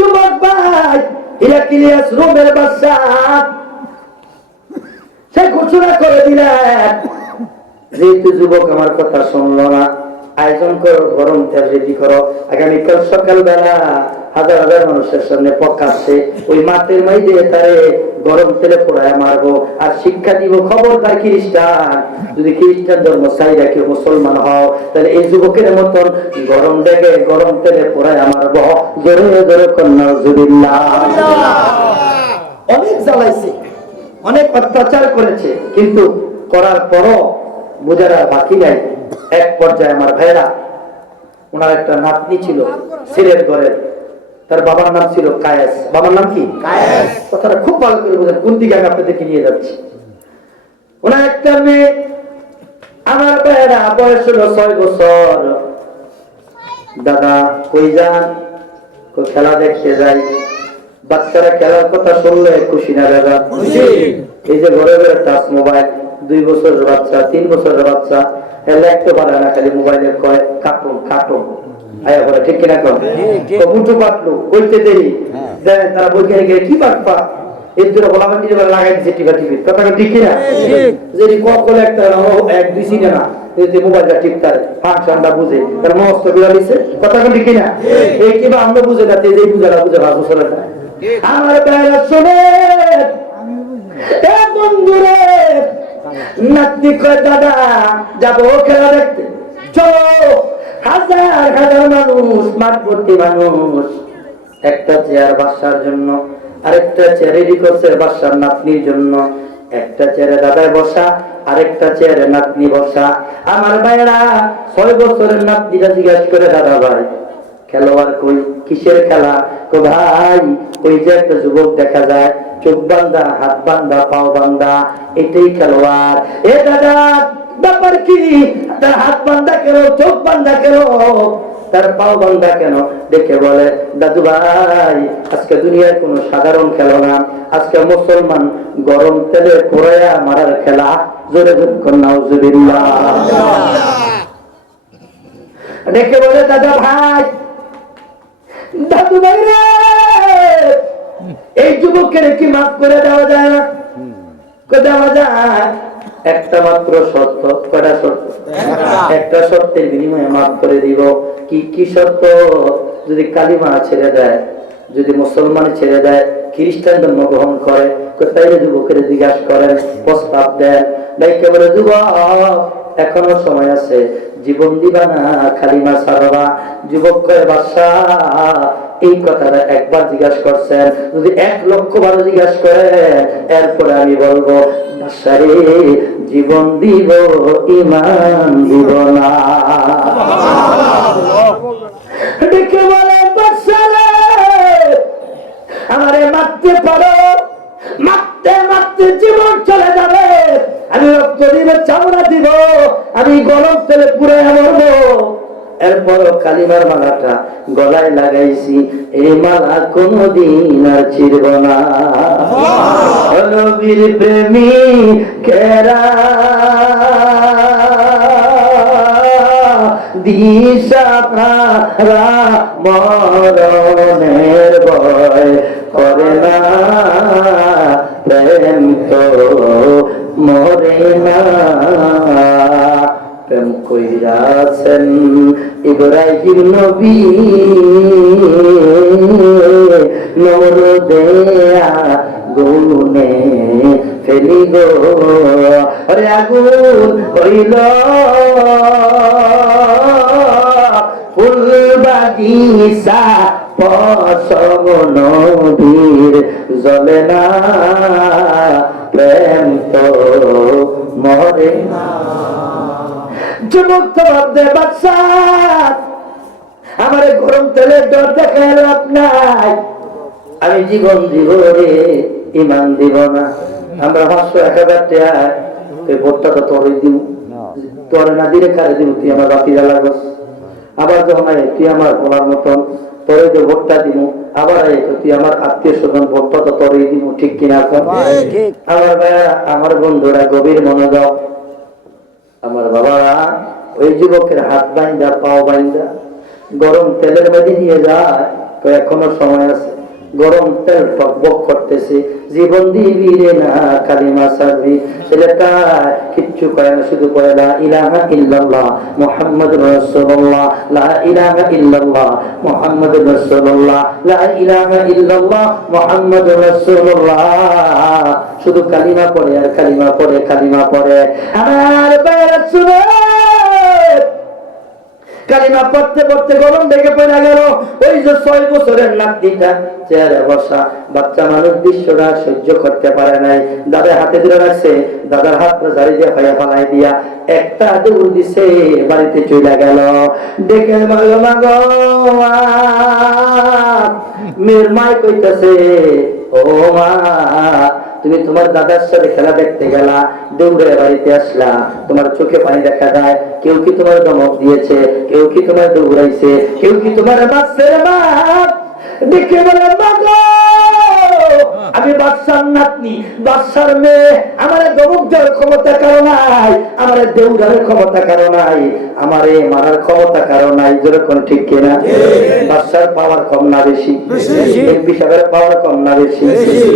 যুবক ভাই হিরাকিলিয়াস রোমের বাচ্চা? সে ঘোষণা করে দিলেন। যেহেতু যুবক আমার কথা শুনলো না, আয়োজন করো, গরম তেল রেডি করো। আগামীকাল সকালবেলা হাজার হাজার মানুষের সামনে প্রকাশ্যে ওই মাঠের মাইদে তারে গরম তেলে পোড়ায় মারবো। আর শিক্ষা দিব খবরদার খ্রিস্টান। যদি খ্রিস্টান ধর্ম চাইরা কেউ মুসলমান হও, তাহলে এই যুবকের মতন গরম দেখে গরম তেলে পোড়ায় মারবো। জোরে জোরে কন্যা জুবিল্লাহ। অনেক জ্বালাইছে, অনেক অত্যাচার করেছে, কিন্তু করার পরও বোঝার আর বাকি নাই। এক পর্যায়ে আমার ভাইরা, ওনার একটা নাতনি ছিল, সিলেট ঘরের তার বাবার নাম ছিল কায়েস। বাবার নাম কি? কায়েস। কথাটা খুব ভালো করে বোঝেন। কোন দিকে আমি আপনাদেরকে নিয়ে যাচ্ছি? ওনার একটা মেয়ে আমার ভাইয়েরা বয়স হলো ছয় বছর। দাদা কই যান? খেলা দেখতে যাই। বাচ্চারা খেলার কথা শুনলে খুশি না দাদা? এই যে ঘরে ঘরে টাচ মোবাইল দুই বছরের বাচ্চা তিন বছরের বাচ্চা এ লিখতে পারে না খালি মোবাইলের কয় কার্টুন কার্টুন। আয়া বলে ঠিক কিনা কম তো মুঠো পাটলো বলতে দেরি। তারা বইখানে কি পাটপা এর জন্য বলা লাগাই দিচ্ছে টিপা টিপি। কথা ঠিক কিনা? যদি কখন একটা ও এক দুই সিনেমা যদি মোবাইলটা টিপতার ফাংশনটা বুঝে তার মস্ত বিড়া দিছে কথা ঠিক কিনা? এই কিবা আমরা বুঝে না এই বুঝাটা বুঝে ভালো বছর আমার বেলা শোনে। বন্ধুরে নাতনি কয় দাদা যাব খেলা দেখতে। চলো হাজার হাজার মানুষ মানুষ। একটা চেয়ার বাসার জন্য, আরেকটা বাসার নাতনির জন্য। একটা চেয়ারে দাদায় বসা, আরেকটা চেয়ারে নাতনি বসা। আমার ভাইয়েরা, ছয় বছরের নাতনিটা জিজ্ঞাসা করে, দাদা ভাই, খেলোয়াড় কই? কিসের খেলা? তো ভাই, ওই যে একটা যুবক দেখা যায়, চোখ বান্ধা, হাত বান্ধা, পাও বান্ধা, এটাই খেলোয়াড়। এ দাদা ব্যাপার কি? তার হাত বান্ধা কেন? চোখ বান্ধা কেন? তার পাও বান্ধা কেন? দেখে বলে, দাদু ভাই, আজকে দুনিয়ার কোন সাধারণ খেলা না। আজকে মুসলমান গরম তেলে পোড়ায়া মারার খেলা। জোরে জোরে কন্যা দেখে বলে, দাদা ভাই, দাদু ভাই রে, এই যুবকের কি মাফ করে দেওয়া যায় না? দেওয়া যায়? একটা মাত্র শর্ত কয়টা শর্ত? একটা। শর্তের বিনিময়ে মাফ করে দিব। কি কি শর্ত? যদি কালিমা ছেড়ে দেয় যদি মুসলমান ছেড়ে দেয় খ্রিস্টান ধর্ম গ্রহণ করে তাইলে যুবকের জিজ্ঞাসা করেন প্রস্তাব দেন। ডাইকে বলে যুবক এখনও সময় আছে। জীবন দিবা না খালিমা সারবা যুবক বাসা এই কথাটা একবার জিজ্ঞাসা করছেন, যদি এক লক্ষ বার জিজ্ঞাসা করে এরপরে আমি বলব জীবন দিব ইমান দিব না। আমারে মারতে পারো, মারতে মারতে জীবন চলে যাবে। আমি রক্ত চামড়া দিব, আমি গরম তেলে পুরে মরবো। এরপর কালিমার মালাটা গলায় লাগাইছি। এই মালা কোনদিন আর ছিড়ব না। নবীর প্রেমী কেরা? দিশা ভারা মরণের ভয় করে না। প্রেম তো মরে না। প্রেম কইরাছেন ইব্রাহিম নবী। নর দেয়া গুনে ফেলি গো আরে আগুন হইল। ফুল বাগিচা পশম নদীর জলে না। প্রেম তো মরে না। যুবক বাচ্চা। আমার গরম তেলের দেখায় লাভ নাই। আমি জীবন দিব রে ইমান দিব না। আমরা পাঁচশো এক হাজার এই তোরে দিব। তোরে না দিলে কারে দিব? তুই আমার আবার যখন তুই আমার বলার মতন তোরে যে ভোটটা দিব আবার তুই আমার আত্মীয় স্বজন ভোটটা তো তোরে দিব ঠিক কিনা। আমার ভাইয়া আমার বন্ধুরা গভীর মনোযোগ। আমার বাবারা, ওই যুবকের হাত বাইন্দা পাও বাইন্দা গরম তেলের মধ্যে নিয়ে যায়, তো এখনও সময় আছে। গরম তেল করতেছে। জীবন দিবি রে না, কালিমা কিচ্ছু করে না, শুধু কয়, লা ইলাহা ইল্লাল্লাহ মুহাম্মাদুর রাসূলুল্লাহ, লা ইলাহা ইল্লাল্লাহ মুহাম্মাদুর রাসূলুল্লাহ, লা ইলাহা ইল্লাল্লাহ মুহাম্মাদুর রাসূলুল্লাহ। শুধু কালিমা পড়ে আর কালিমা পড়ে কালিমা পড়ে। শুনে কালিমা পড়তে পড়তে গরম ডেকে পড়ে গেল। ওই যে ছয় বছরের নাতিটা, চেয়ারে বসা, বাচ্চা মানুষ দৃশ্যটা সহ্য করতে পারে নাই। দাদা হাতে ধরে রাখছে, দাদার হাত ঝাড়ি দিয়ে পাইয়া ফালাই দিয়া একটা দৌড় দিছে, বাড়িতে চলে গেল। ডেকে মাগো মাগো মেয়ের মায় কইতাছে, ও মা তুমি তোমার দাদার সাথে খেলা দেখতে গেলা দৌড়ে বাড়িতে আসলা, তোমার চোখে পানি দেখা যায়, কেউ কি তোমার দমক দিয়েছে, কেউ কি তোমার দৌড়াইছে, কেউ কি তোমার বাপ দেখে বলে মাগো আমি বাদশার নাতনি, বাদশার মেয়ে। আমার দমক দেওয়ার ক্ষমতা কারও নাই, আমার দৌড়ার ক্ষমতা কারও নাই, আমার এ মারার ক্ষমতা কারও নাই। যেরকম ঠিক কিনা? বাদশার পাওয়ার কম না বেশি। এমপি সাহেবের পাওয়ার কম না বেশি।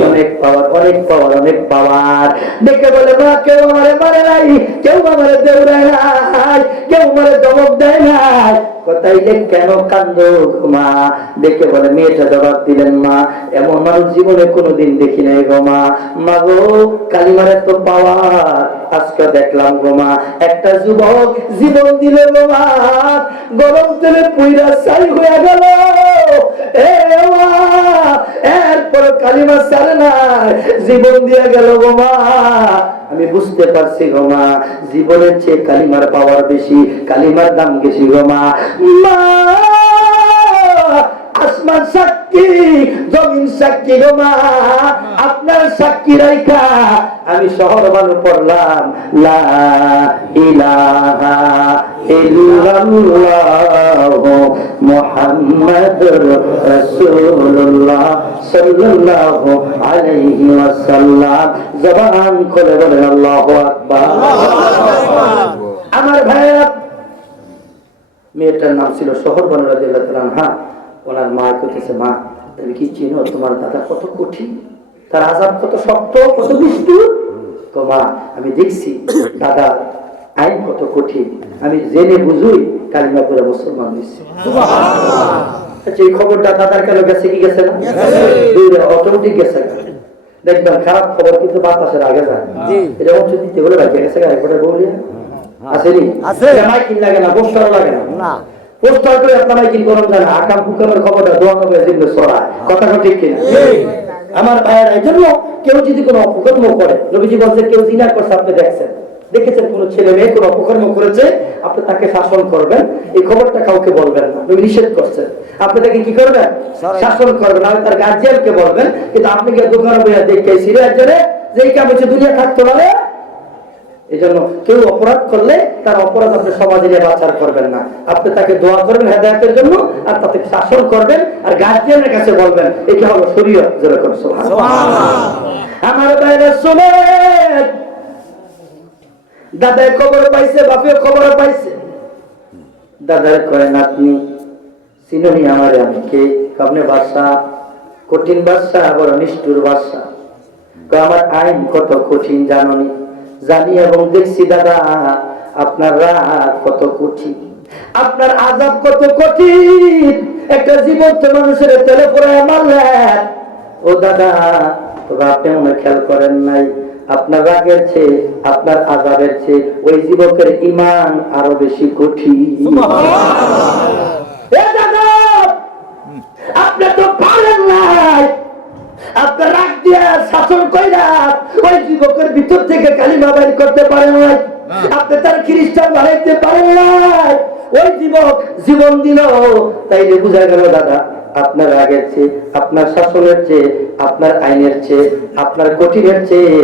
অনেক পাওয়ার অনেক পাওয়ার অনেক পাওয়ার। দেখে বলে, মা, কেউ আমারে মারে নাই, কেউ আমারে দৌড়ায় নাই, কেউ আমারে দমক দেয় নাই। কোথাইলে কেন কান্দ মা দেখে বলে, মেয়েটা জবাব দিলেন মা, এমন মানুষ জীবনে কোনোদিন দেখি নাই গো মা। মা গো কালিমারের তো পাওয়ার। আজকে দেখলাম গো মা, একটা যুবক জীবন দিল গো মা, গরম তেলে পুইরা ছাই হয়ে গেল। এরপর কালিমা সারে না জীবন দিয়ে গেল গো মা। আমি বুঝতে পারছি গো মা, জীবনের চেয়ে কালিমার পাওয়ার বেশি, কালিমার দাম বেশি গো মা। মা আসমান সাক্ষী জমিন সাক্ষী গো মা। আপনার সাক্ষী আমি শহর বানু পড়লাম, লা ইলাহা ইল্লাল্লাহ মুহাম্মাদুর রাসূলুল্লাহ সাল্লাল্লাহু আলাইহি ওয়াসাল্লাম। জবান খুলে আল্লাহু আকবার। আমার ভাইরা মেয়েটার নাম ছিল শহর বনরাজিল্লাহ হ্যাঁ ওনার মা কইতেছে মা তুমি কি চিনো তোমার দাদা কত কঠিন? তার আজাব কত শক্ত কত নিষ্ঠুর তো মা আমি দেখছি দাদা আইন কত কঠিন। আমি জেনে বুঝুই কালিমা করে মুসলমান দিচ্ছি আচ্ছা এই খবরটা দাদার কেন গেছে কি গেছে না? অটোমেটিক গেছে। দেখবেন খারাপ খবর কিন্তু বাতাসের আগে যায়। এটা হচ্ছে দিতে বলে ভাই গেছে একবারে বলি আসেনি? আছে। মাইকিং লাগে না পোস্টার লাগে না। পোস্টার করে আপনারা মাইকিং করেন জানা আকাম কুকামের খবরটা দোয়া ছড়ায়। কথা ঠিক কিনা? আমার ভাইয়ের এই জন্য কেউ যদি কোনো অপকর্ম করে নবীজি বলছে কেউ জিনা করছে আপনি দেখছেন। দেখেছেন কোন ছেলে মেয়ে কোন অপকর্ম করেছে? আপনি তাকে শাসন করবেন। এই খবরটা কাউকে বলবেন না। নবী নিষেধ করছেন। আপনি তাকে কি করবেন? শাসন করবেন। আমি তার গার্জিয়ানকে বলবেন কিন্তু আপনি কি দোকানে বইয়া দেখে সিরিয়াল জেনে যে এই কাম হচ্ছে দুনিয়া থাকতে পারে এই জন্য কেউ অপরাধ করলে তার অপরাধ আপনি সমাজে নিয়ে বাচার করবেন না। আপনি তাকে দোয়া করবেন হেদায়তের জন্য আর তাকে শাসন করবেন আর গার্জিয়ানের কাছে বলবেন এটা হলো শরীয়ত যেরকম আমার বাইরে শুনে দাদায় খবর পাইছে বাপে খবর পাইছে। দাদার কয় নাতনি চিনি আমার আমি কে? কামনে বাসা কঠিন বাসা আবার নিষ্ঠুর বাসা আমার আইন কত কঠিন জাননি। জানি এবং দেখছি দাদা আপনার রাত কত কঠিন। আপনার আজাব কত কঠিন। একটা জীবন্ত মানুষের তেলে পড়ে মারলেন। ও দাদা তবে আপনি মনে খেয়াল করেন নাই আপনার রাগের চেয়ে আপনার আজাবের চেয়ে ওই যুবকের ইমান আরও বেশি কঠিন। আপনি তো পারেন নাই। আপনার রাগ দিয়ে শাসন কইরা ওই যুবকের ভিতর থেকে কালিমা বাইর করতে পারেন নাই। আপনি তার খ্রিস্টান বানাইতে পারেন নাই। ওই যুবক জীবন দিল। তাইলে বুঝা গেল দাদা আপনার রাগের চেয়ে আপনার শাসনের চেয়ে আপনার আইনের চেয়ে আপনার কঠিনের চেয়ে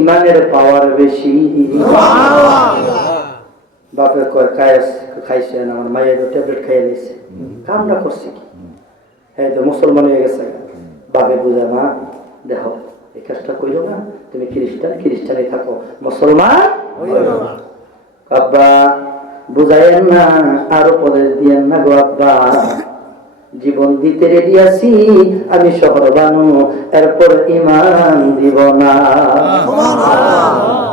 ইমানের পাওয়ার বেশি। বাপের কয় কায়াস খাইছেন আমার মায়ের ট্যাবলেট খাইয়ে নিয়েছে। কামনা করছে কি? হ্যাঁ তো মুসলমান হয়ে গেছে। বাপে বুঝা মা দেখো এই কাজটা কইলো না তুমি খ্রিস্টান খ্রিস্টানে থাকো। মুসলমান। আব্বা বুঝাইয়েন না আর উপদেশ দিয়েন না গো আব্বা। জীবন দিতে রেডি আছি আমি শহর বানু এরপর ইমান দিব না।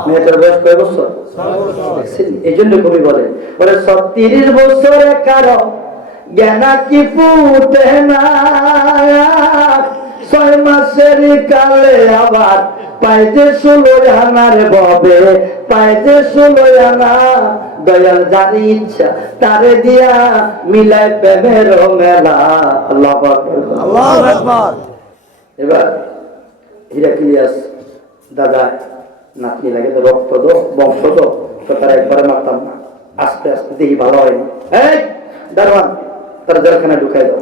মেয়েটার বয়স কয় বছর? এই জন্য কবি বলেন বলে সত্তিরিশ বছরে কারও জ্ঞানা কি ফুটে না? ছয় মাসের কালে আবার পাইতে ষোলো আনার ববে পাইতে ষোলো আনা। দয়াল জানি ইচ্ছা তারে দিয়া মিলাই প্রেমের মেলা। আল্লাহ আকবার। এবার হিরাক্লিয়াস দাদা নাতনি লাগে তো রক্ত দো বংশ দো তো তারা একবারে মারতাম না। আস্তে আস্তে দেখি ভালো হয় এই দারোয়ান তারা জেলখানায় ঢুকাই দাও।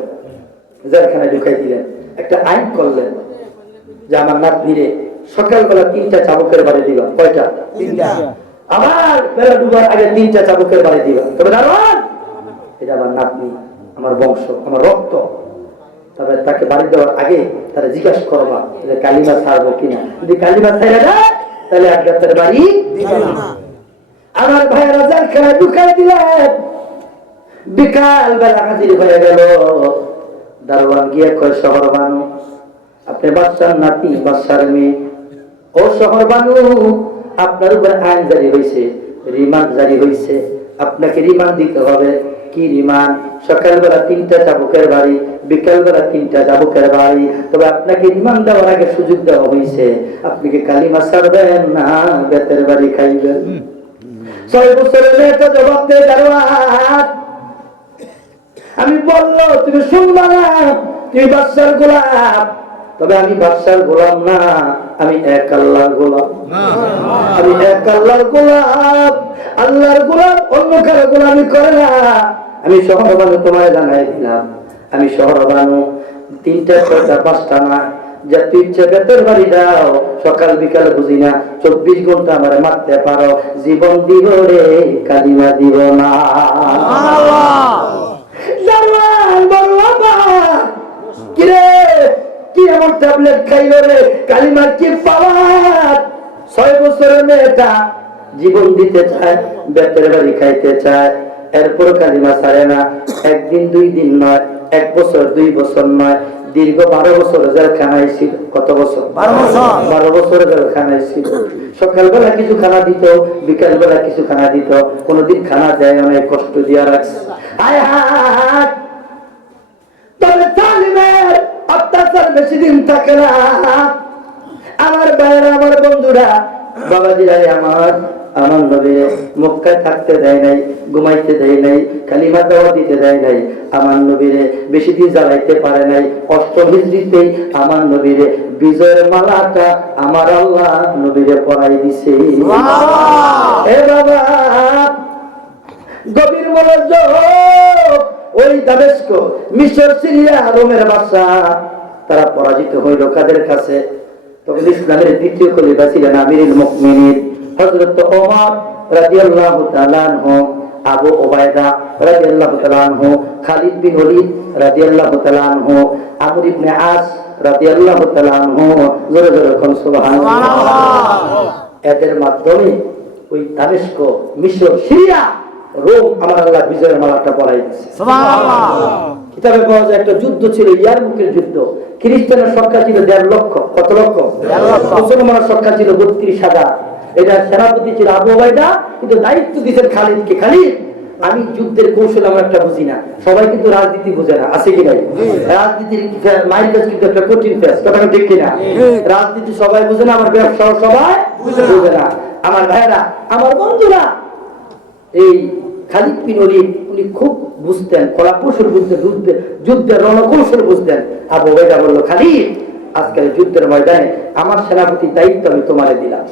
জেলখানায় ঢুকাই দিলেন। একটা আইন করলেন যে আমার নাতনিরে সকালবেলা তিনটা চাবুকের বাড়ি দিবা কয়টা? আবার বেলা ডুবার আগে তিনটা চাবুকের বাড়ি দিবা তবে দারোয়ান এটা আমার নাতনি আমার বংশ আমার রক্ত। তবে তাকে বাড়ি দেওয়ার আগে তারা জিজ্ঞাসা করবা যে কালিমা ছাড়বো কিনা? যদি কালিমা ছাড়ে না তাহলে আর তার বাড়ি আমার ভাইয়েরা যার খেলা ঢুকাই দিলেন। বিকাল বেলা হাজির হয়ে গেল। দারোয়ান গিয়ে কয় শহর বানু আপনি বাচ্চার নাতি বাচ্চার মেয়ে। ও শহর বানু আপনার উপরে আইন জারি হয়েছে রিমান্ড জারি হয়েছে আপনাকে রিমান্ড দিতে হবে। কি রিমান্ড? সকালবেলা তিনটা চাবুকের বাড়ি বিকালবেলা তিনটা চাবুকের বাড়ি। তবে আপনাকে রিমান্ড দেওয়ার আগে সুযোগ দেওয়া হয়েছে আপনি কি কালিমা ছাড়বেন না বেতের বাড়ি খাইবেন। ছয় বছরের মেয়েটা জবাব দিয়ে দারোয়ান। আমি বলল তুমি শুনবা না তুমি বাদশার গোলাপ তবে আমি বাদশার গোলাম না আমি এক আল্লাহর গোলাম। আমি এক আল্লাহর গোলাপ আল্লাহর গোলাপ অন্য কারও গোলামি করে না। আমি শহর বানু তোমায় জানাই দিলাম। আমি শহর বানু তিনটা ছয়টা পাঁচটা না যা তুই ইচ্ছে বেতন বাড়ি দাও। সকাল বিকাল বুঝি না চব্বিশ ঘণ্টা আমার মারতে পারো। জীবন দিব রে কালিমা দিব না। জার্মান বড় বাবা। কিরে, কি এমন ট্যাবলেট খাইল রে? কালিমার কি পাওয়ার ছয় বছরের মেয়েটা জীবন দিতে চায়, বেতের বাড়ি খাইতে চায়। এরপর কালিমা ছাড়ে না। একদিন, দুই দিন নয়, এক বছর, দুই বছর নয়। দীর্ঘ বারো বছর জেলখানায় ছিল। কত বছর? বারো বছর। জেলখানায় ছিল। সকালবেলা কিছু খানা দিত বিকাল বেলা কিছু খানা দিত। কোনোদিন খানা দেয় অনেক কষ্ট দিয়া রাখছে। আয় তবে তালিমের অত্যাচার বেশি দিন থাকে না। আমার ভাইয়েরা আমার বন্ধুরা বাবাজিরাই আমার আমার নবী মক্কায় থাকতে দেয় নাই ঘুমাইতে দেয় নাই কালিমা দেওয়া দিতে দেয় নাই আমার নবীরে বেশি দিন জ্বালাইতে পারে নাই অষ্টম হিজড়িতেই আমার নবীরে বিজয়ের মালাটা আমার আল্লাহ নবীরে পড়াই দিছে। এ বাবা গভীর মনোযোগ ওই দামেস্ক মিশর সিরিয়া রোমের বাসা তারা পরাজিত হইল কাদের কাছে? তখন ইসলামের দ্বিতীয় খলিফা ছিলেন আমিরুল মুকমিনিন হযরত ওমর রাদিয়াল্লাহু তাআলা আনহু আবু ওবায়দা খালিদ বিন ওলীদ আমর ইবনে আস রাদিয়াল্লাহু তাআলা আনহু জোরে জোরে কোন সুবহানাল্লাহ। এদের মাধ্যমে ওই দামেস্ক মিশর সিরিয়া রোম আমার আল্লাহ বিজয়ের মালাটা পড়াই দিচ্ছে কিতাবে পাওয়া যায় একটা যুদ্ধ ছিল ইয়ার মুখের যুদ্ধ। খ্রিস্টানের সংখ্যা ছিল দেড় লক্ষ। কত লক্ষ? মুসলমানের সংখ্যা ছিল বত্রিশ হাজার। এটা সেনাপতি ছিল আবু ওবায়দা কিন্তু দায়িত্ব দিচ্ছেন খালিদকে। খালিদ, আমি যুদ্ধের কৌশল আমার একটা বুঝি না। সবাই কিন্তু রাজনীতি বুঝে না। আছে কি নাই? রাজনীতির মাইল কাজ কিন্তু একটা কঠিন ফেস। কথা ঠিক কিনা? রাজনীতি সবাই বুঝে না, আমার ব্যবসা সবাই বুঝে না। আমার ভাইরা আমার বন্ধুরা, এই খালিদ বিন ওলীদ, উনি খুব বুঝতেন কলা বুঝতেন, যুদ্ধে, যুদ্ধের রণকৌশল বুঝতেন। আবু ওবায়দা বলল, খালিদ আজকের যুদ্ধের ময়দানে আমার সেনাপতির দায়িত্ব আমি তোমারে দিলাম।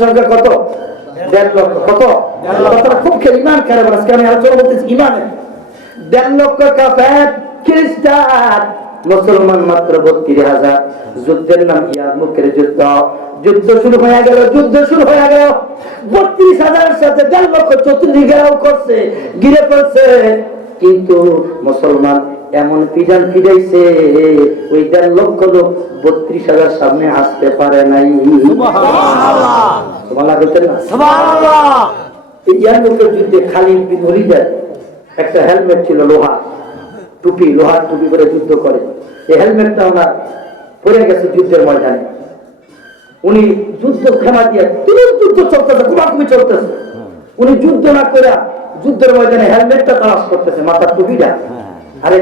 সংখ্যা কত? দেড় লক্ষ। কত? কথাটা খুব খেয়ে ইমান খারাপ আজকে আমি আলোচনা বলতেছি ইমানে। দেড় লক্ষ কাফের খ্রিস্টান মুসলমান মাত্র বত্রিশ হাজার। যুদ্ধের নাম যুদ্ধ। যুদ্ধ শুরু হয়ে গেল যুদ্ধ শুরু হয়ে গেল। বত্রিশ হাজারের সাথে দেড় লক্ষ চতুর্দিকে ঘেরাও করছে গিরে পড়ছে। কিন্তু মুসলমান এমন পিজান ফিরাইছে ওই দেড় লক্ষ লোক বত্রিশ হাজার সামনে আসতে পারে নাই। তোমার বলতেন না? এই ইয়ারমুকের যুদ্ধে খালিদ বিন ওলিদের একটা হেলমেট ছিল লোহা টুপি লোহার টুপি করে যুদ্ধ করে। এই হেলমেটটা ওনার পড়ে গেছে যুদ্ধের ময়দানে। উনি যুদ্ধ ক্ষমা দিয়ে তিনি যুদ্ধ চলতেছে ঘুমাঘুমি চলতেছে। উনি যুদ্ধ না করে যুদ্ধের ময়দানে হেলমেটটা তালাশ করতেছে মাথার টুপিটা। আরে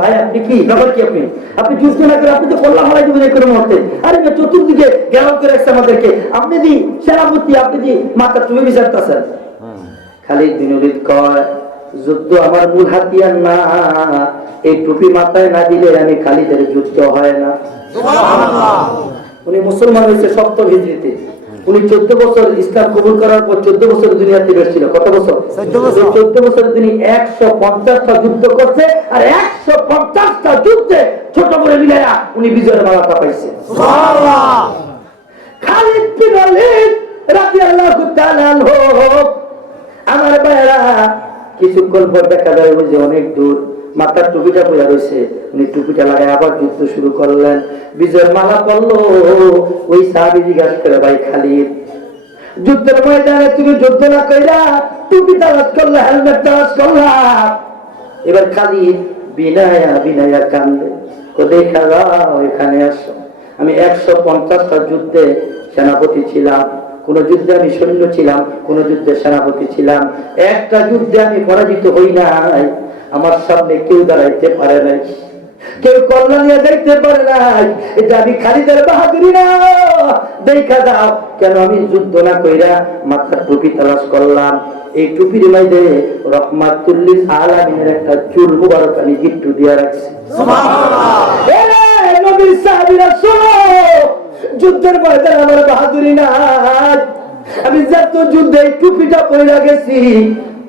ভাই আপনি কি? ব্যাপার কি আপনি? আপনি না করে আপনি তো হারাই দেবেন আরে চতুর্দিকে করে রাখছে আমাদেরকে। আপনি দি সেনাপতি আপনি দি বিচারতেছেন। খালিদ বিন ওয়ালিদ কয় যুদ্ধ আমার মূল হাতিয়ার না। এই টুপি মাথায় না দিলে আমি খালিদের যুদ্ধ হয় না। উনি মুসলমান হয়েছে সপ্তম হিজড়িতে। উনি চোদ্দ বছর ইসলাম কবুল করার পর চোদ্দ বছর দুনিয়াতে বেরছিল কত বছর? চোদ্দ বছর। তিনি একশো পঞ্চাশটা যুদ্ধ করছে আর একশো পঞ্চাশটা যুদ্ধে ছোট করে মিলাইয়া উনি বিজয়ের মালাটা পাইছে। খালিদ বিন ওয়ালিদ রাদিয়াল্লাহু তাআলা আমার ভাইরা কিছুক্ষণ পর দেখা যায় যে অনেক দূর মাথার টুপিটা পড়ে রয়েছে উনি টুপিটা লাগায় আবার যুদ্ধ শুরু করলেন। বিজয়ের মালা পড়ল। ওই সাহাবি জিজ্ঞাসা করে, ভাই খালিদ, যুদ্ধের ময়দানে তুমি যুদ্ধ না কইরা টুপি তালাশ করলা, হেলমেট করলা? এবার খালিদ বিনায়া বিনায়া কান্দে। তো দেখা যাও, এখানে আসো। আমি একশো পঞ্চাশটা যুদ্ধে সেনাপতি ছিলাম। কোন যুদ্ধে আমি সৈন্য ছিলাম, কোন যুদ্ধে সেনাপতি ছিলাম। একটা যুদ্ধে আমি পরাজিত হই নাই। আমার সামনে কেউ দাঁড়াইতে পারে নাই। কেউ কল্যাণ নিয়ে দেখতে পারে নাই। এটা আমি খালিদের বাহাদুরি না দেখা দাও কেন আমি যুদ্ধ না কইরা মাথার টুপি তালাশ করলাম। এই টুপির মাইদে রহমাতুল্লিল আলামিনের একটা চুল মুবারক আমি গিট্টু দিয়া রাখছি। যুদ্ধের ময়দানে আমার বাহাদুরি নাই। আমি যত যুদ্ধে টুপিটা পরে গেছি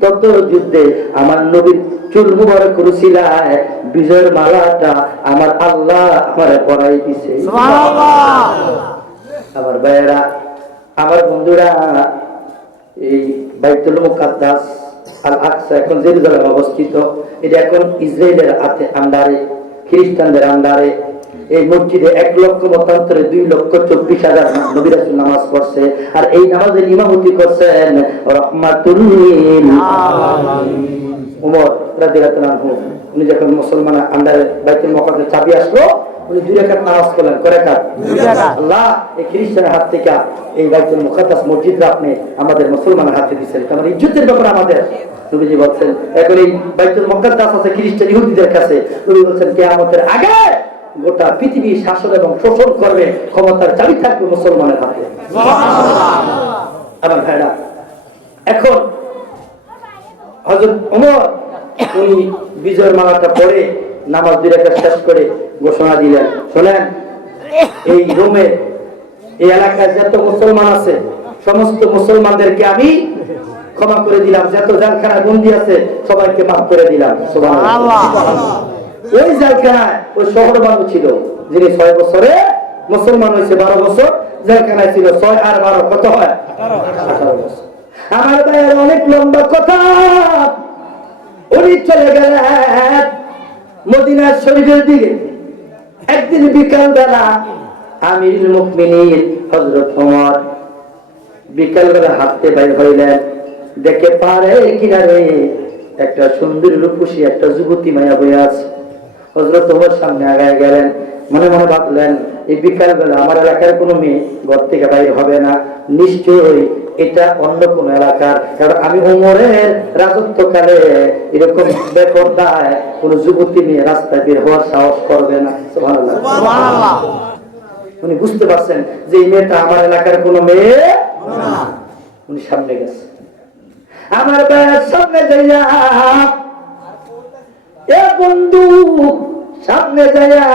তত যুদ্ধে আমার নবীর চুল মুবারক করেছিলাম বিজয়ের মালাটা আমার আল্লাহ আমার পরাই দিছে। আমার ভাইয়েরা আমার বন্ধুরা এই বাইতুল মুকাদ্দাস আল আকসা এখন জেরুজালেম অবস্থিত। এটা এখন ইসরায়েলের আন্ডারে খ্রিস্টানদের আন্ডারে এই মসজিদে এক লক্ষ মতান্তরে দুই লক্ষ চব্বিশ হাজার নবিরাসুল নামাজ পড়ছে। আর এই নামাজের ইমামতি করছেন রহমাতুল্লিল উমর রাদিয়াল্লাহু উনি যখন মুসলমান আন্ডারে বাইতুল মুকাদ্দাস চাবি আসলো উনি দুই রাকাত নামাজ করলেন করে কার আল্লাহ এই খ্রিস্টানের হাত থেকে এই বাইতুল মুকাদ্দাস মসজিদটা আপনি আমাদের মুসলমানের হাতে দিয়েছেন। এটা ইজ্জতের ব্যাপার আমাদের। নবীজি বলছেন এখন এই বাইতুল মুকাদ্দাস আছে খ্রিস্টান ইহুদিদের কাছে। নবী বলছেন কিয়ামতের আগে গোটা পৃথিবী শাসন এবং শোষণ করবে, ক্ষমতার চাবি থাকবে মুসলমানের হাতে। আমার ভাইরা, এখন হযরত ওমর, উনি বিজয়ের মালাটা পড়ে নামাজ দুই শেষ করে ঘোষণা দিলেন, শোনেন, এই রোমে, এই এলাকায় যত মুসলমান আছে, সমস্ত মুসলমানদেরকে আমি ক্ষমা করে দিলাম, যত জেলখানায় বন্দি আছে, সবাইকে মাফ করে দিলাম। সুবহানাল্লাহ। ওই জেলখানায় ওই শহর বানু ছিল, যিনি ছয় বছরে মুসলমান হয়েছে বারো বছর জেলখানায় ছিল ছয় আর বারো, কত হয়? আমার ভাইয়ের অনেক লম্বা কথা। উনি চলে গেলেন মদিনা শরীফের দিকে। একদিন বিকাল বেলা আমির মুকমিনীর হজরত ওমর বিকাল বেলা হাঁটতে বাইর হইলেন। দেখে পারে কিনারে একটা সুন্দর রূপসী একটা যুবতী মায়া বয়ে আছে। হজরত ওমর সামনে আগায় গেলেন মনে মনে ভাবলেন এই বিকাল বেলা আমার এলাকার কোনো মেয়ে ঘর থেকে বাইর হবে না। নিশ্চয়ই এটা অন্য কোন এলাকার। কারণ আমি ওমরের রাজত্বকালে এরকম বেপরদায় কোন যুবতী নিয়ে রাস্তায় বের হওয়ার সাহস করবে না। উনি বুঝতে পারছেন যে এই মেয়েটা আমার এলাকার কোনো মেয়ে উনি সামনে গেছে। আমার সামনে যাইয়া এ বন্ধু, সামনে যাইয়া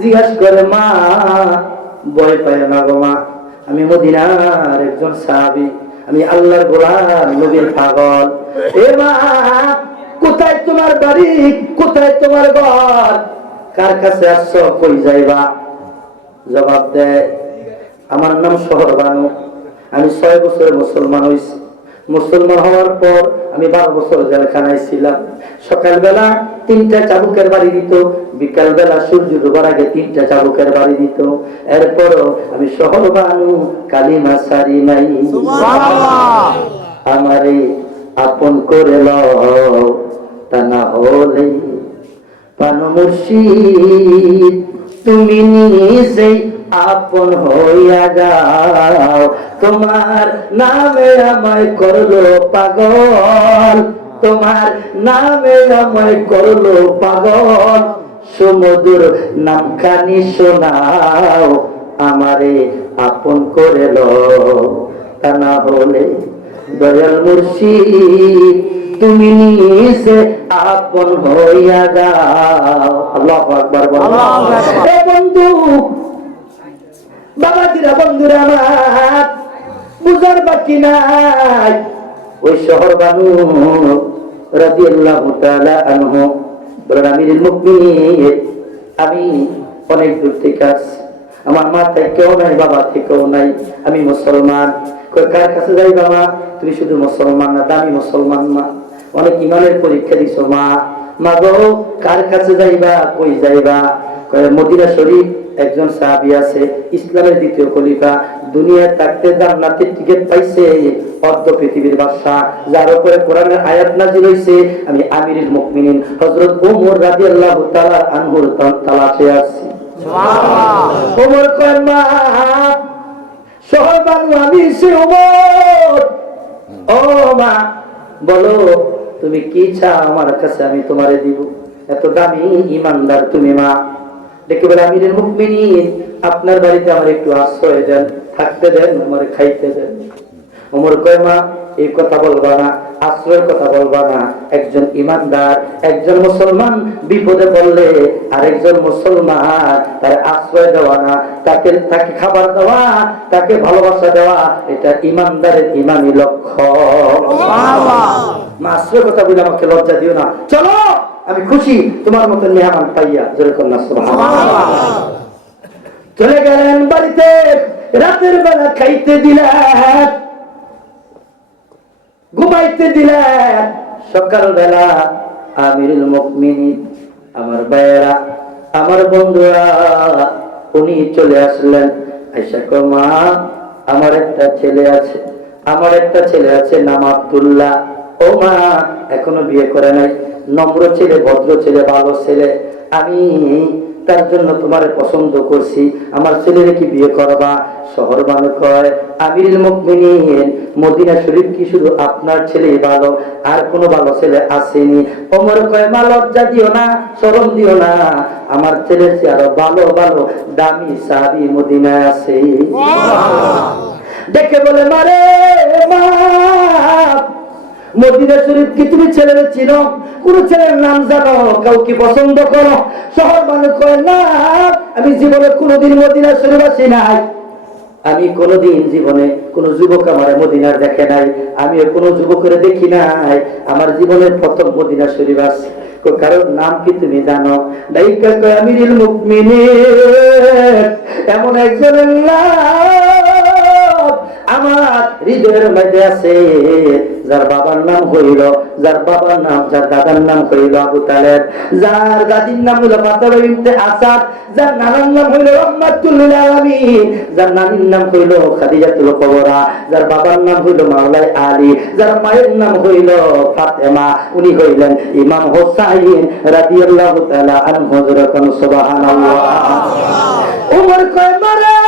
জিজ্ঞাসা করে, মা, ভয় পায় না গো মা, আমি মদিনার একজন সাহাবি, আমি আল্লাহর গোলাম, নবীর পাগল। এ মা, কোথায় তোমার বাড়ি? কোথায় তোমার ঘর? কার কাছে আসছো? কই যাইবা? জবাব দেয়, আমার নাম শহর বানু আমি ছয় বছর মুসলমান হয়েছি মুসলমান হওয়ার পর আমি বারো বছর জেলখানায় ছিলাম। সকালবেলা তিনটা চাবুকের বাড়ি দিত বিকাল বেলা সূর্য ডোবার আগে তিনটা চাবুকের বাড়ি দিত। এরপরও আমি শহর বানু কালিমা সারি নাই। আমারে আপন করে তা না হলে পান মুর্শিদ তুমি নিজেই আপন হইয়া যাও। তোমার নামে আমায় করল পাগল। তোমার নামে আমায় করল পাগল। সমুদ্র নামখানি শোনাও আমারে আপন করে তা না হলে দয়াল মুর্শিদ তুমি নিজে আপন হইয়া যাও। আল্লাহ আকবার বন্ধু বাবাজিরা বন্ধুরা আমার। বুঝার বাকি নাই। ওই শহর বানু বলেন আমিরুল আমি অনেক দূর থেকে আমার মা থেকেও নাই, বাবা থেকেও নাই, আমি মুসলমান। কার কাছে যাই বাবা? তুমি শুধু মুসলমান না, দামি মুসলমান না অনেক ইমানের পরীক্ষা দিছো মা। মা গো, কার কাছে যাইবা, কই যাইবা? মদিনা শরীফ একজন সাহাবী আছে ইসলামের দ্বিতীয় খলিফা দুনিয়ায় থাকতে জান্নাতের টিকিট পাইছে অর্ধ পৃথিবীর বাদশাহ যার উপরে কোরআনের আয়াত নাজিল হইছে আমি আমিরুল মুমিনিন হযরত ওমর রাদিয়াল্লাহু তাআলা আনহুর তালাশে আছি। ওমর কয় মা শহর আমি সে ওমর ও মা বলো তুমি কি চাও আমার কাছে আমি তোমারে দিব? এত দামি ইমানদার তুমি মা। দেখে বলে আমিরের মুকমিনিন আপনার বাড়িতে আমার একটু আশ্রয় দেন থাকতে দেন আমার খাইতে দেন। ওমর কয় মা এই কথা বলবা না আশ্রয়ের কথা বলবা না। একজন ইমানদার একজন মুসলমান বিপদে পড়লে আরেকজন মুসলমান তার আশ্রয় দেওয়া না তাকে তাকে খাবার দেওয়া তাকে ভালোবাসা দেওয়া এটা ইমানদারের ইমানি লক্ষ্য। মা আশ্রয় কথা বলে আমাকে লজ্জা দিও না। চলো! আমি খুশি তোমার মতো মেহমান পাইয়া যেরকম না চলে গেলেন বাড়িতে রাতের বেলা খাইতে দিলেন ঘুমাইতে দিলেন। সকালবেলা আমিরুল মুকমিনিন আমার ভাইয়েরা আমার বন্ধুরা উনি চলে আসলেন। আইসা মা আমার একটা ছেলে আছে আমার একটা ছেলে আছে নাম আব্দুল্লাহ। ও মা এখনও বিয়ে করে নাই। নম্র ছেলে ভদ্র ছেলে ভালো ছেলে। আমি তার জন্য তোমার পছন্দ করছি। আমার ছেলের কি বিয়ে করবা? শহর মানুষ কয় আমিরুল মুকমিনিন মদিনা শরীফ কি শুধু আপনার ছেলেই ভালো? আর কোনো ভালো ছেলে আসেনি। ওমর কয় মা লজ্জা দিও না শরম দিও না। আমার ছেলের চেয়ে আরও ভালো ভালো দামি সাহাবি মদিনায় আছে। দেখে বলে মারে মা মদিনা শরীফ কি তুমি ছেলের চিনো? কোন ছেলের নাম জানো? কাউকে পছন্দ করো? শহর মানুষ কয়, না, আমি জীবনে কোনোদিন মদিনা শরীফ আসি নাই। আমি কোনোদিন জীবনে কোন যুবক আমার মদিনার দেখে নাই। আমি কোনো যুবকের দেখি নাই। আমার জীবনের প্রথম মদিনা শরীফ আছে কারোর নাম কি তুমি জানো? দাইকা কয়, আমিরুল মুকমিনিন এমন একজনের নাম আমার হৃদয়ের মধ্যে আছে। যার বাবার নাম হইল যার বাবার নাম যার দাদার নাম হইল আবু তালেব। যার দাদির নাম হইল ফাতেমা বিনতে আসাদ। যার নানার নাম হইল রহমাতুল আলামিন। যার নানির নাম হইল খাদিজাতুল কুবরা। যার বাবার নাম হইল মাওলাই আলী। যার মায়ের নাম হইল ফাতেমা। উনি হইলেন ইমাম হোসাইন রাদিয়াল্লাহু তাআলা আনহু হযরত সুবহানাল্লাহ। উমর কয় মারে!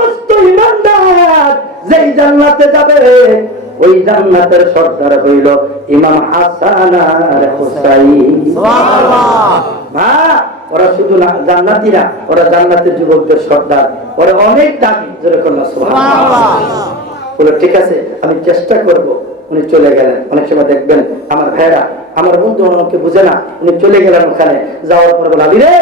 যেই জান্নাতে যাবে ওই জান্নাতের সর্দার হইল ইমাম হাসান আর হুসাইন। মা ওরা শুধু না জান্নাতিরা ওরা জান্নাতের যুবকদের সর্দার। ওরা অনেক যেরকম না বলে ঠিক আছে আমি চেষ্টা করব। উনি চলে গেলেন। অনেক সময় দেখবেন আমার ভাইরা আমার বন্ধু আমাকে বুঝে না। উনি চলে গেলেন ওখানে। যাওয়ার পরে বলে আমি রে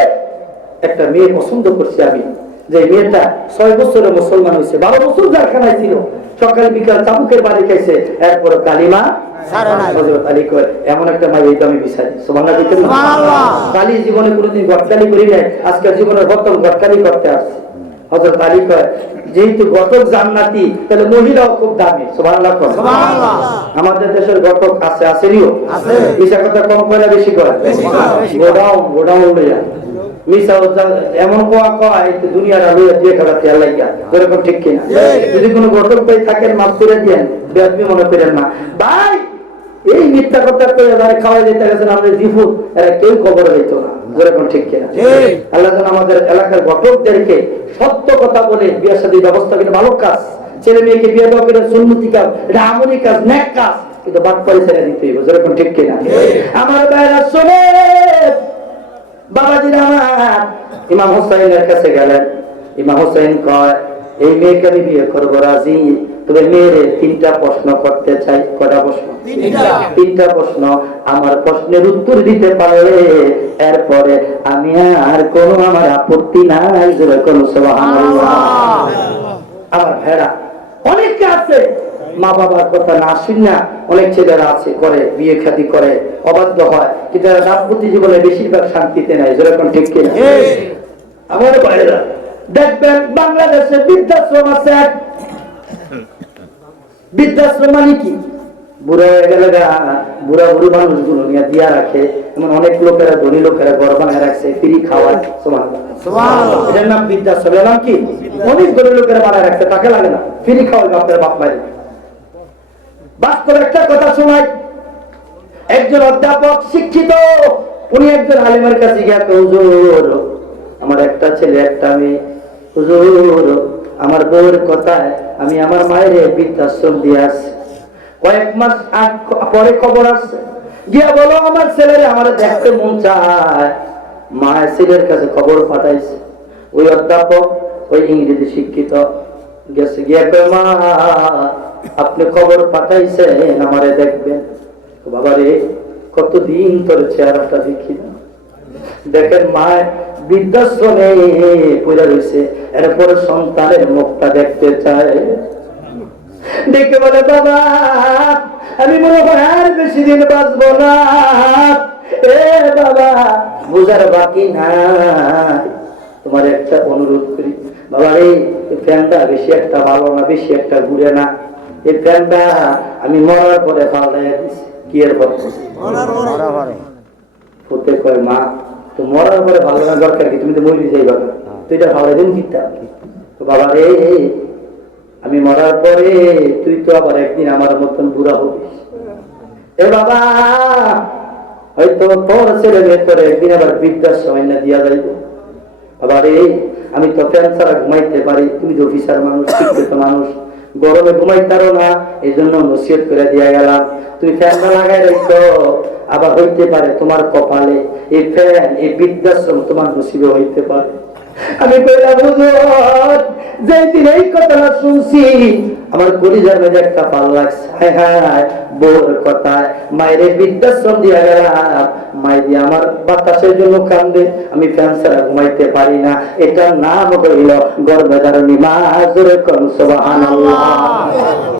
একটা মেয়ে পছন্দ করছি আমি। যে মেয়েটা ছয় বছরে মুসলমান হয়েছে বারো বছর জারখানায় ছিল সকাল বিকাল চাবুকের বাড়ি খাইছে এরপর কালিমা সারে নাই। হযরত আলী কয় এমন একটা মাই আমি বিচারি সুবহানাল্লাহ দিতেন না? সুবহানাল্লাহ। কালি জীবনে কোনোদিন গটকালি করি নাই আজকে জীবনের প্রথম গটকালি করতে আসছে হযরত আলী কয় যেহেতু ঘটক জান্নাতি তাহলে মহিলাও খুব দামি। আমাদের দেশের ঘটক আছে আসেনিও কথা কম না বেশি কয়। গোডাউন গোডাউন লইয়া এমন কোয়া কয় দুনিয়ার আলু দিয়ে এরকম ঠিক কিনা? যদি কোনো ঘটক ভাই থাকেন মাফ করে মনে করেন না। ভাই এই মিথ্যা কথা যারা গেছেন আমাদের জিফু। এরা কেউ খবর হইতো না। যেরকম ঠিক কিনা? আল্লাহ আমাদের এলাকার ঘটকদেরকে সত্য কথা বলে বিয়ের সাথে ব্যবস্থা করে ভালো কাজ। ছেলে মেয়েকে বিয়ে দেওয়া করে সুন্নতি কাজ এটা আমলি কাজ ন্যাক কাজ কিন্তু বাদ ছেড়ে দিতে হইব। যেরকম ঠিক কিনা? আমার ভাইরা শোনে বাবাজির আমার ইমাম হোসাইনের কাছে গেলেন। ইমাম কয় এই মেয়েকে আমি বিয়ে করব রাজি? তবে মেয়েরে তিনটা প্রশ্ন করতে চাই। কটা প্রশ্ন? তিনটা। প্রশ্ন। আমার প্রশ্নের উত্তর দিতে পারলে এরপরে আমি আর কোনো আমার আপত্তি নাই। কোনো সুবহানাল্লাহ। আমার ভেড়া। অনেকে আছে মা বাবার কথা না শুন না অনেক ছেলেরা আছে করে বিয়ে খাতি করে অবাধ্য হয়। কিন্তু এরা দাম্পত্য জীবনে বেশিরভাগ শান্তিতে নাই যেরকম ঠিক কিনা। আমার বাইরা দেখবেন বাংলাদেশে বৃদ্ধাশ্রম আছে বৃদ্ধাশ্রম মানে কি? বুড়া হয়ে গেলে বুড়া বুড়ি মানুষগুলো নিয়ে দিয়া রাখে। এমন অনেক লোকেরা ধনী লোকেরা ঘর বানায় রাখছে ফ্রি খাওয়ায় সমান। এটার নাম বৃদ্ধাশ্রম। নাম কি? অনেক ধনী লোকেরা বানায় রাখছে তাকে লাগে না। ফ্রি খাওয়াই আপনার বাপ মায়ের। বাস্তব একটা কথা শোনাই। একজন অধ্যাপক শিক্ষিত, উনি একজন আলিমের কাছে গিয়া হুজুর, আমার একটা ছেলে, একটা মেয়ে, হুজুর, আমার বউয়ের কথায় আমি আমার মায়ের বৃদ্ধাশ্রম দিয়ে আসছি। কয়েক মাস পরে খবর আসছে। গিয়া বলো, আমার ছেলের আমার দেখতে মন চায়। মায়ের ছেলের কাছে খবর পাঠাইছে। ওই অধ্যাপক, ওই ইংরেজি শিক্ষিত গেছে গিয়া কয়, মা, আপনি খবর পাঠাইছেন, আমারে দেখবেন। বাবা রে কতদিন তোর চেহারাটা দেখি না? দেখেন মায়ের বৃদ্ধাশ্রমে পড়ে রয়েছে, এরপরে সন্তানের মুখটা দেখতে চায়। দেখে বলে, বাবা, আমি মনে হয় আর বেশি দিন বাঁচবো না। এ বাবা, বুঝার বাকি নাই। তোমার একটা অনুরোধ করি। বাবা রে এই ফ্যানটা বেশি একটা ভালো না বেশি একটা ঘুরে না। এই ফ্যানটা আমি মরার পরে পাল্টাই দিছি। কি এর পর। হতে কয় মা তো মরার পরে ভালো না দরকার কি? তুমি তো মরি যাইবা না তুই এটা ভালো দিন দিতা তো? বাবা রে আমি মরার পরে তুই তো আবার একদিন আমার মতন বুড়া হবিস এ বাবা হয়তো তোর ছেলে মেয়ে তোর একদিন আবার বৃদ্ধাশ্রমে না দিয়া যাইব। বাবা রে আমি তো ফ্যান ছাড়া ঘুমাইতে পারি, তুমি তো অফিসার মানুষ, শিক্ষিত মানুষ, গরমে ঘুমাইতারো না এই জন্য নসিহত করে দিয়া গেলাম। তুমি ফ্যানটা লাগাই রাখো, আবার হইতে পারে তোমার কপালে এই ফ্যান এই বৃদ্ধাশ্রম তোমার নসিবে হইতে পারে। আমি কইলাম, হুজুর এই কথাটা শুনছি, আমার পরিবার মধ্যে একটা ভালো লাগছে হায় হায় বোর কথায় মায়ের বৃদ্ধাশ্রম দিয়া গেলাম। মাই দিয়ে আমার বাতাসের জন্য কান্দে, আমি ফ্যান ছাড়া ঘুমাইতে পারি না। এটার নাম হইল গর্ভধারণী মা, জোরে সুবহানাল্লাহ।